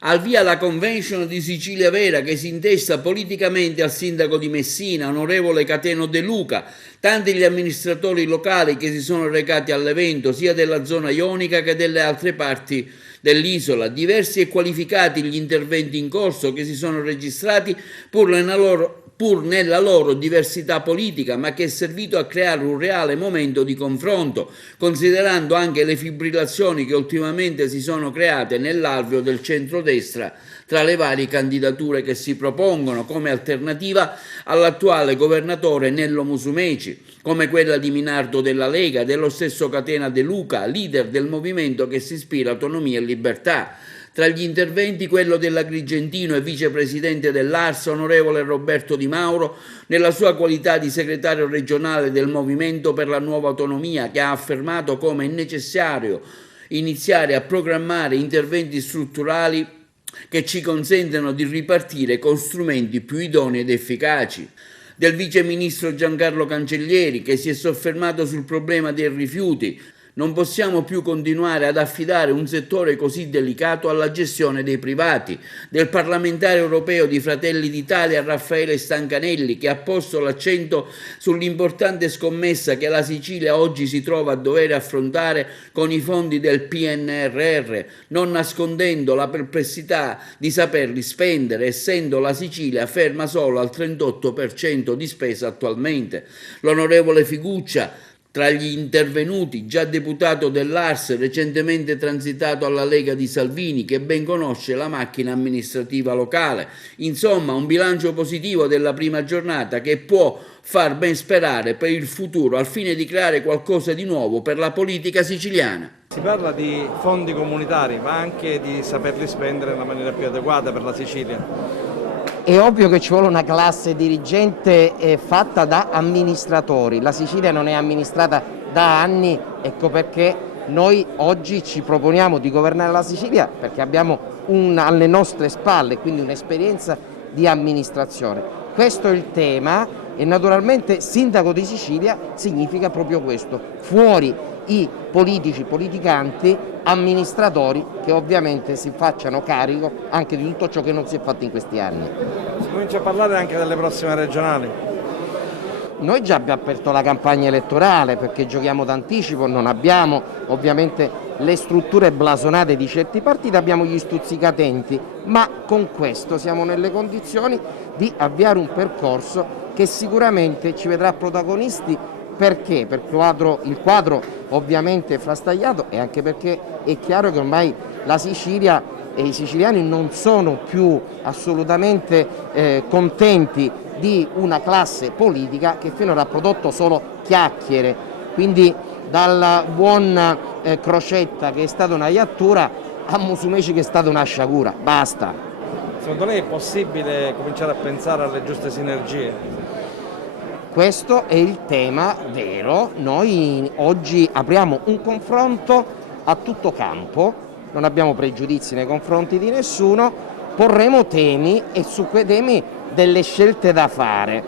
Al via la convention di Sicilia Vera che si intesta politicamente al sindaco di Messina, onorevole Cateno De Luca, tanti gli amministratori locali che si sono recati all'evento sia della zona ionica che delle altre parti dell'isola, diversi e qualificati gli interventi in corso che si sono registrati pur nella loro diversità politica, ma che è servito a creare un reale momento di confronto, considerando anche le fibrillazioni che ultimamente si sono create nell'alveo del centrodestra tra le varie candidature che si propongono come alternativa all'attuale governatore Nello Musumeci, come quella di Minardo della Lega, dello stesso Catena De Luca, leader del movimento che si ispira a Autonomia e Libertà. Tra gli interventi quello dell'Agrigentino e vicepresidente dell'Ars, onorevole Roberto Di Mauro, nella sua qualità di segretario regionale del Movimento per la Nuova Autonomia, che ha affermato come è necessario iniziare a programmare interventi strutturali che ci consentano di ripartire con strumenti più idonei ed efficaci. Del vice ministro Giancarlo Cancellieri, che si è soffermato sul problema dei rifiuti. Non possiamo più continuare ad affidare un settore così delicato alla gestione dei privati. Del parlamentare europeo di Fratelli d'Italia Raffaele Stancanelli, che ha posto l'accento sull'importante scommessa che la Sicilia oggi si trova a dover affrontare con i fondi del PNRR, non nascondendo la perplessità di saperli spendere, essendo la Sicilia ferma solo al 38% di spesa attualmente. L'onorevole Figuccia, tra gli intervenuti, già deputato dell'Ars, recentemente transitato alla Lega di Salvini, che ben conosce la macchina amministrativa locale. Insomma, un bilancio positivo della prima giornata che può far ben sperare per il futuro al fine di creare qualcosa di nuovo per la politica siciliana. Si parla di fondi comunitari, ma anche di saperli spendere nella maniera più adeguata per la Sicilia. È ovvio che ci vuole una classe dirigente fatta da amministratori. La Sicilia non è amministrata da anni, ecco perché noi oggi ci proponiamo di governare la Sicilia, perché abbiamo alle nostre spalle, quindi un'esperienza di amministrazione. Questo è il tema e naturalmente sindaco di Sicilia significa proprio questo, fuori i politici, politicanti, amministratori che ovviamente si facciano carico anche di tutto ciò che non si è fatto in questi anni. Si comincia a parlare anche delle prossime regionali. Noi già abbiamo aperto la campagna elettorale perché giochiamo d'anticipo, non abbiamo ovviamente le strutture blasonate di certi partiti, abbiamo gli stuzzicadenti, ma con questo siamo nelle condizioni di avviare un percorso che sicuramente ci vedrà protagonisti. Perché? Perché il quadro ovviamente è frastagliato e anche perché è chiaro che ormai la Sicilia e i siciliani non sono più assolutamente contenti di una classe politica che finora ha prodotto solo chiacchiere. Quindi dalla buon Crocetta, che è stata una iattura, a Musumeci, che è stata una sciagura. Basta. Secondo lei è possibile cominciare a pensare alle giuste sinergie? Questo è il tema vero. Noi oggi apriamo un confronto a tutto campo, non abbiamo pregiudizi nei confronti di nessuno, porremo temi e su quei temi delle scelte da fare.